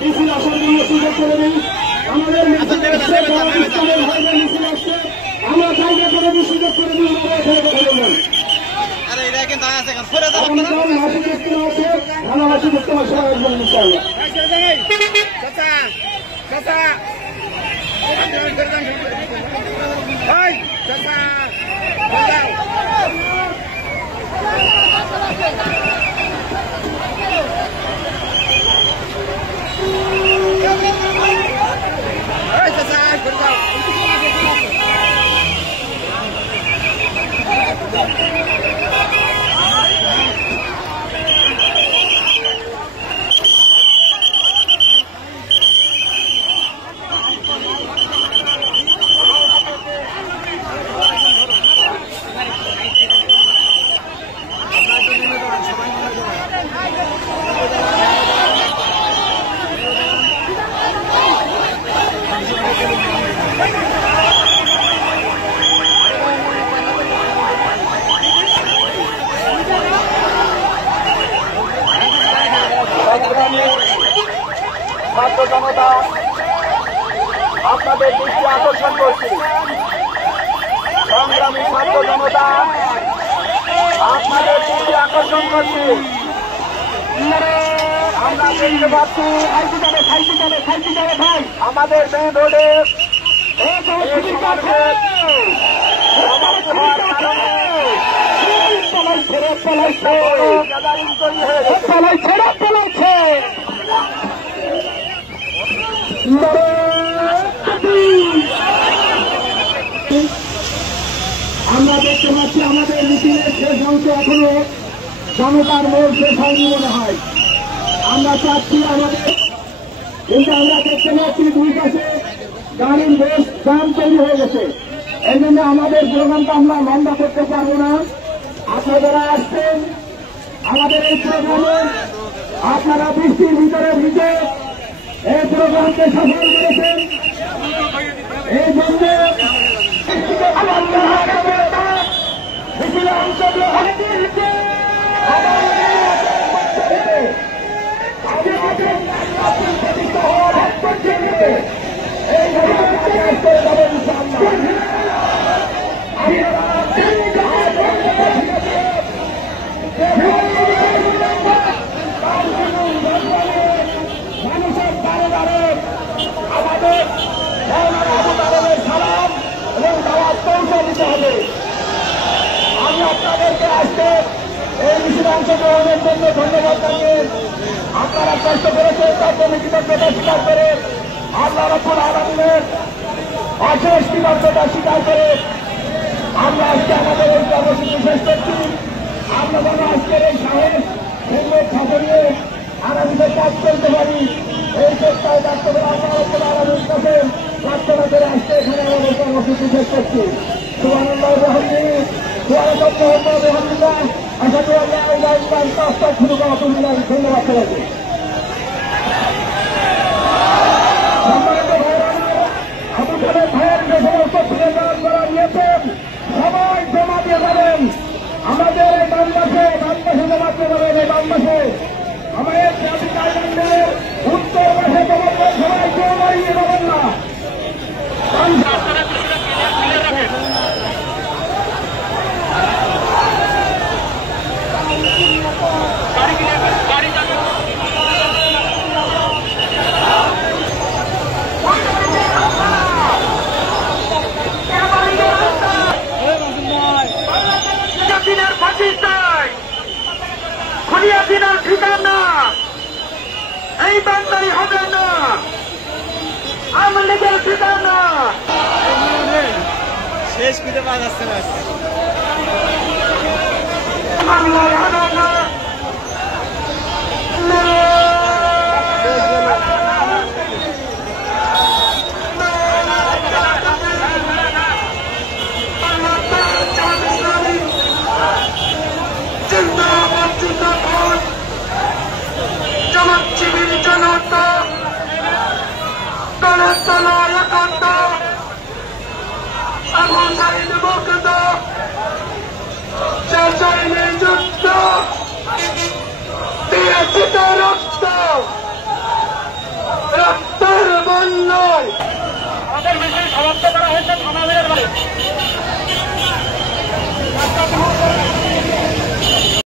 মিছিল আসার জন্য সুযোগ করে দিই। আমাদের মিছিল আসছে, আমরা জায়গা করে দিই, সুযোগ করে দিই। ভালোবাসি দেখতে পাচ্ছি ছাত্র জনতা আপনাদের দৃষ্টি আকর্ষণ করছি। সংগ্রামী ছাত্র জনতা আপনাদের দৃষ্টি আকর্ষণ করছি। আমরা দেখতে পাচ্ছি আমাদের মেন রোডে আমরা দেখতে পাচ্ছি আমাদের মিছিলের শেষ অংশ এখনো জনতার মোড় শেষ হয়নি মনে হয়। আমরা চাচ্ছি আমাদের, কিন্তু আমরা দেখতে পাচ্ছি দুই পাশে গাড়ির বেশ জ্যাম তৈরি হয়ে গেছে। এই জন্য আমাদের স্লোগানটা আমরা লম্বা করতে পারবো না। আপনারা আসছেন আমাদের এই প্রোগ্রামে, আপনারা বৃষ্টির ভিতরে ভিজে এই প্রোগ্রামকে সফল করেছেন। এই জন্য মিছিলে অংশগ্রহণ আমি আপনাদেরকে আসতে এই মিছিলে অংশগ্রহণের জন্য ধন্যবাদ জানিয়ে আপনারা কষ্ট করেছেন তার জন্য কৃতজ্ঞতা স্বীকার করে আল্লাহ রাব্বুল আলামিনের অশেষ কৃতজ্ঞতা স্বীকার করে আমরা আজকে আমাদের এই কর্মসূচি শেষ করছি। আমরা যেন আজকের এই সাহস হিম্মত ছাপিয়ে আগামীতে কাজ করতে পারি এই চেষ্টায় ব্যক্ত করে আল্লাহ রাব্বুল আলামিনের কাছে প্রার্থনা করে আজকে এখানে আমাদের কর্মসূচি শেষ করছি। সুবহানাল্লাহ ওয়া বিহামদিহি সুবহানাল্লাহ ওয়া বিহামদিহি আশহাদু আল্লা ইলাহা ইল্লা আনতা আস্তাগফিরুকা ওয়া আতুবু ইলাইক। ধন্যবাদ সবাইকে। সবাই জমা দিয়ে যাবেন আমাদের এই বাম পাশে জমা দিয়ে যাবেন। এই বাম পাশে আমাদের ট্রাফিক আইল্যান্ডের উত্তর পাশে জমা দিয়ে সবাই কেউ দাঁড়িয়ে যাবেন না। খুনিয়াদিনের ঠিকানা এই বাংলায় হবে না, আওয়ামী লীগের ঠিকানা শেষ খুঁজে পাওয়া যাচ্ছে না। বাংলায় হবে না, যুদ্ধ করা হয়েছে থানামের বাড়ি